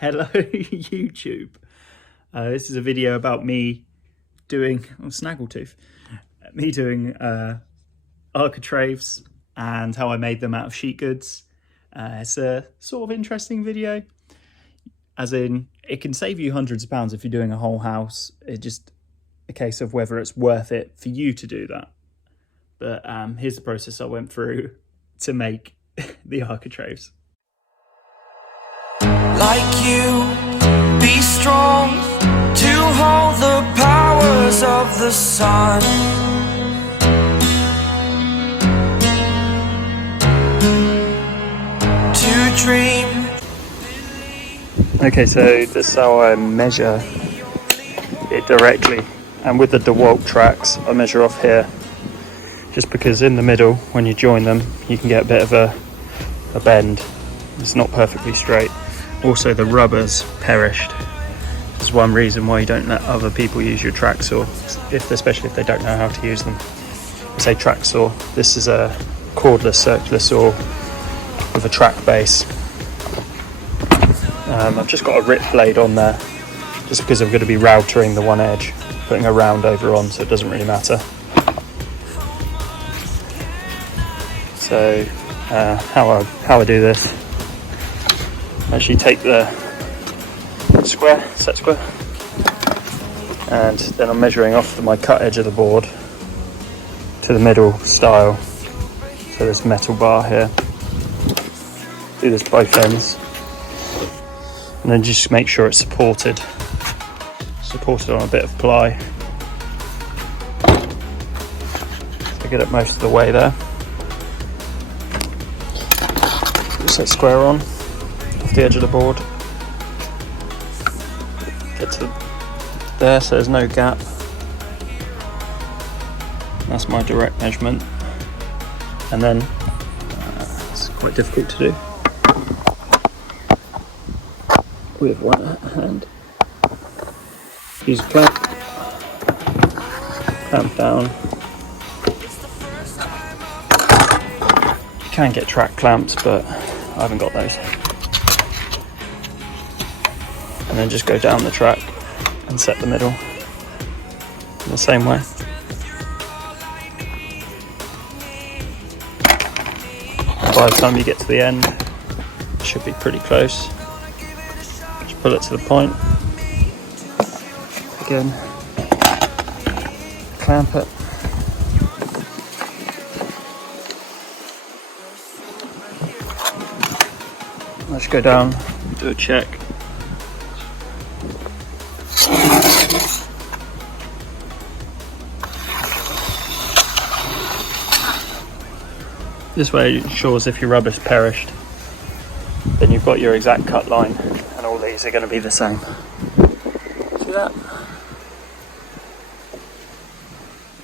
Hello YouTube. This is a video about me doing, snaggletooth, me doing architraves and how I made them out of sheet goods. It's a sort of interesting video, as in it can save you hundreds of pounds if you're doing a whole house. It's just a case of whether it's worth it for you to do that. But here's the process I went through to make the architraves. Like you, be strong to hold the powers of the sun. To dream. Okay, so this is how I measure it directly, and with the DeWalt tracks I measure off here, just because in the middle when you join them you can get a bit of a bend. It's not perfectly straight. Also, the rubber's perished. There's one reason why you don't let other people use your track saw, especially if they don't know how to use them. I say track saw. This is a cordless circular saw with a track base. I've just got a rip blade on there, just because I'm going to be routering the one edge, putting a round over on, so it doesn't really matter. So how I do this, actually take the set square, and then I'm measuring off my cut edge of the board to the middle style, so this metal bar here. Do this both ends, and then just make sure it's supported on a bit of ply. So get it most of the way there. Set square on off the edge of the board, get to there so there's no gap. That's my direct measurement, and then it's quite difficult to do with one hand. Use a clamp down. You can get track clamps, but I haven't got those. And then just go down the track and set the middle in the same way. By the time you get to the end, it should be pretty close. Just pull it to the point. Again, clamp it. Let's go down, do a check. This way it ensures if your rubber's perished, then you've got your exact cut line, and all these are going to be the same. See that?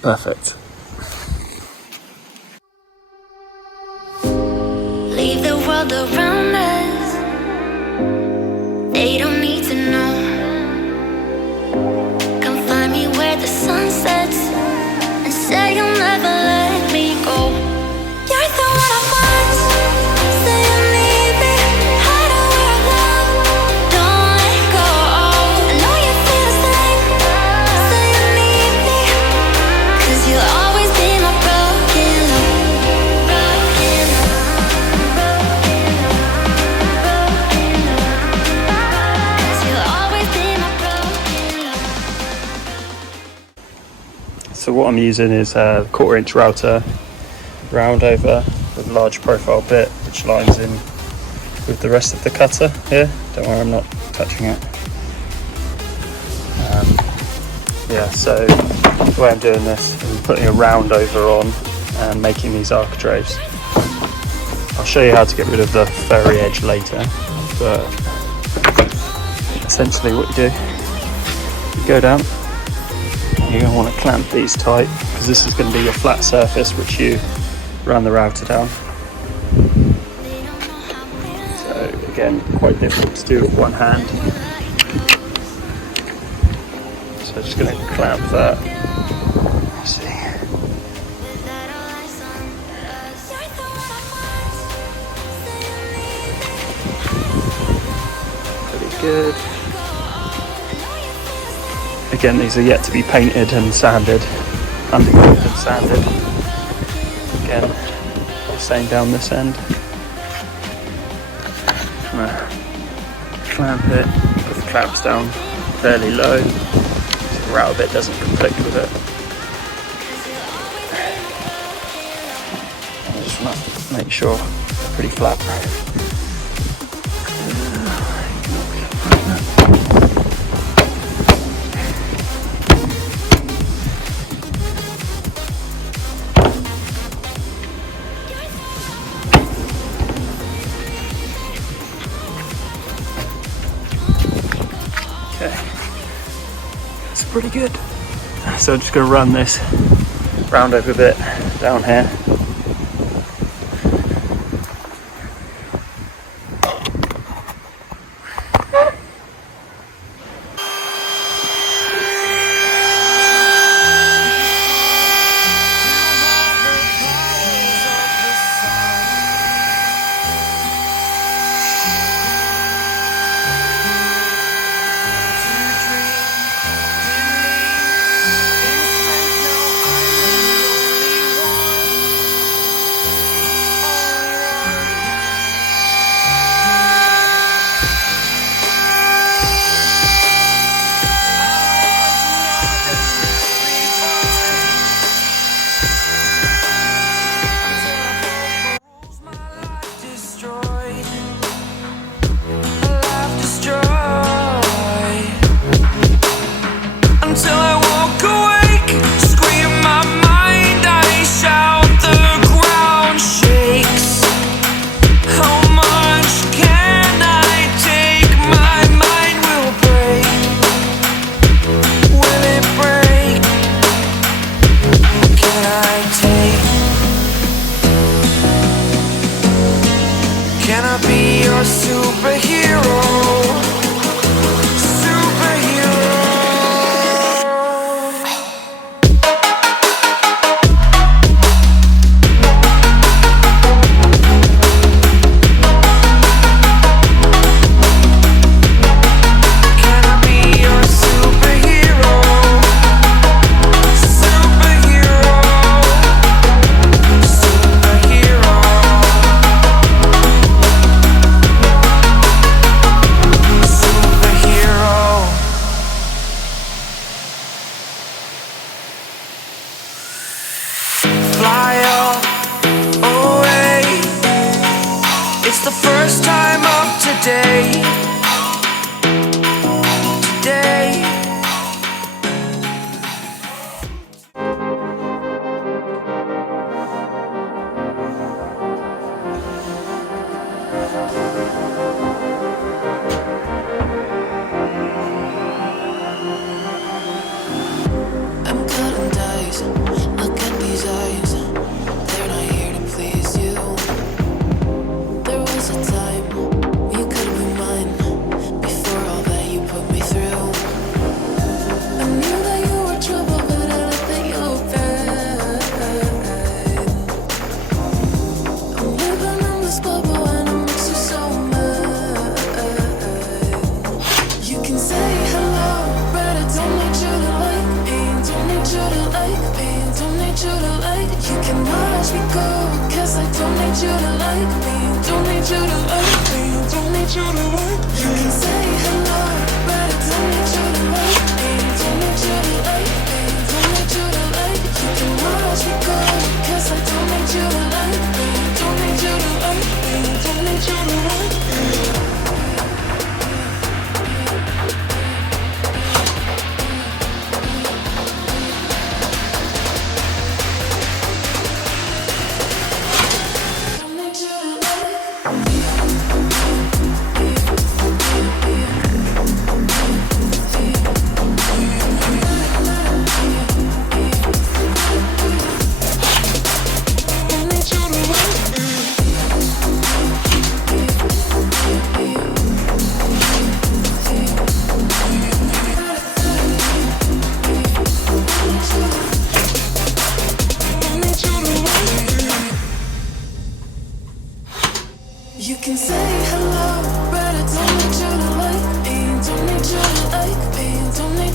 Perfect. Leave the world around us, they don't need to know. Come find me where the sun sets, and say you'll never let me go. You're the one I want, say you need me. Hide away our love, don't let go. I know you feel the same, say you need me. 'Cause you'll always be my broken love, broken love. 'Cause you'll always be my broken love. So what I'm using is a 1/4" router, round over with a large profile bit, which lines in with the rest of the cutter here. Don't worry, I'm not touching it. Yeah, so the way I'm doing this is I'm putting a round over on and making these architraves. I'll show you how to get rid of the furry edge later, but essentially what you do, you go down, you're going to want to clamp these tight, because this is going to be your flat surface which you run the router down. So again, quite difficult to do with one hand. So I'm just going to clamp that. Let's see. Pretty good. Again, these are yet to be painted and sanded, undercoated and sanded. Again, the same down this end. I'm gonna clamp it, put the clamps down fairly low, so the router bit doesn't conflict with it. I just want to make sure they're pretty flat. Okay, that's pretty good. So I'm just going to run this round over a bit down here. Can I be your superhero? Fly up away. It's the first time of today. Today. I'm cutting dice. Look at these eyes. They're not here to please you. There was a time you could be mine before all that you put me through. I knew that you were trouble, but I let that you were bad. I'm living in this bubble and it makes you so mad. You can say hello, but I don't need you to like me. Don't need you to like me. Don't need you to like. You can watch me go, 'cause I don't need you to like me. Don't need you to like me. Don't need you to like. You can say hello, but I don't need you to like me. Don't need you to like me. Don't need you to like. You can watch me go, 'cause I don't need you to like me. Don't need you to like me. Don't need you to like me. Don't need you to like.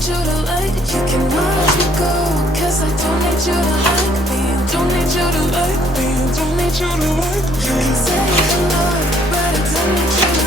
need you to like. You can watch me go, 'cause I don't need you to like me. Don't need you to like me. Don't need you to like me. You can say hello, but I don't need you to